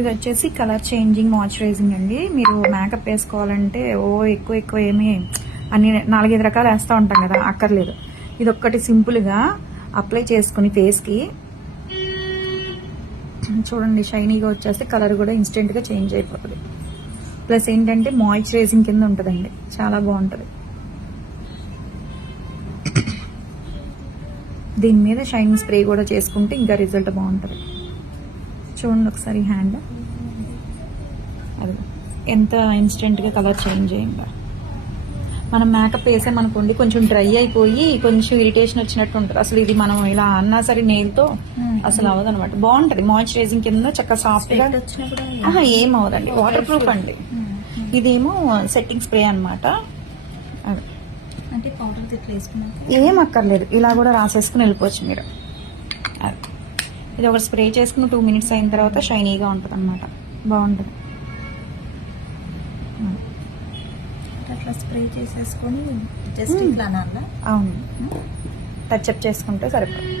ఇది వచ్చేసి colour changing moisturising అండి. మీరు మేకప్ వేసుకోవాలంటే ఓ ఎక్కువ ఎక్కువ ఏమి అన్ని నాలుగైదు రకాలు వేస్తూ ఉంటాం కదా అక్కర్లేదు. ఇది ఒక్కటి సింపుల్గా అప్లై చేసుకుని ఫేస్కి. చూడండి షైనీగా వచ్చేస్తే కలర్ కూడా ఇన్స్టెంట్గా చేంజ్ అయిపోతుంది. ప్లస్ ఏంటంటే మాయిశ్చరైజింగ్ కింద ఉంటుందండి. చాలా బాగుంటుంది. దీని మీద షైనింగ్ స్ప్రే కూడా చేసుకుంటే ఇంకా రిజల్ట్ బాగుంటుంది. చూడండి ఒకసారి హ్యాండ్ అది. ఎంత ఇన్స్టెంట్గా కలర్ చేంజ్ అయిందా. మనం మేకప్ వేసామనుకోండి కొంచెం డ్రై అయిపోయి కొంచెం ఇరిటేషన్ వచ్చినట్టు ఉంటుంది. అసలు ఇది మనం ఇలా అన్నా సరే నెయిల్తో అసలు అవ్వదు అనమాట బాగుంటుంది మాయిశ్చరైజింగ్ కింద చక్కగా కూడా ఆహా, ఏం అవ్వదండి. వాటర్ ప్రూఫ్ అండి. ఇదేమో సెట్టింగ్ స్ప్రే అనమాట ఏం అక్కర్లేదు. ఇలా కూడా రాసేసుకుని వెళ్ళిపోవచ్చు మీరు. ఇది ఒక స్ప్రే చేసుకుని టూ మినిట్స్ అయిన తర్వాత షైనీగా ఉంటుంది అనమాట బాగుంటుంది అట్లా స్ప్రే చేసేసుకొని జస్ట్ ఇట్లా అవును. టచ్అప్ చేసుకుంటే సరిపోతుంది.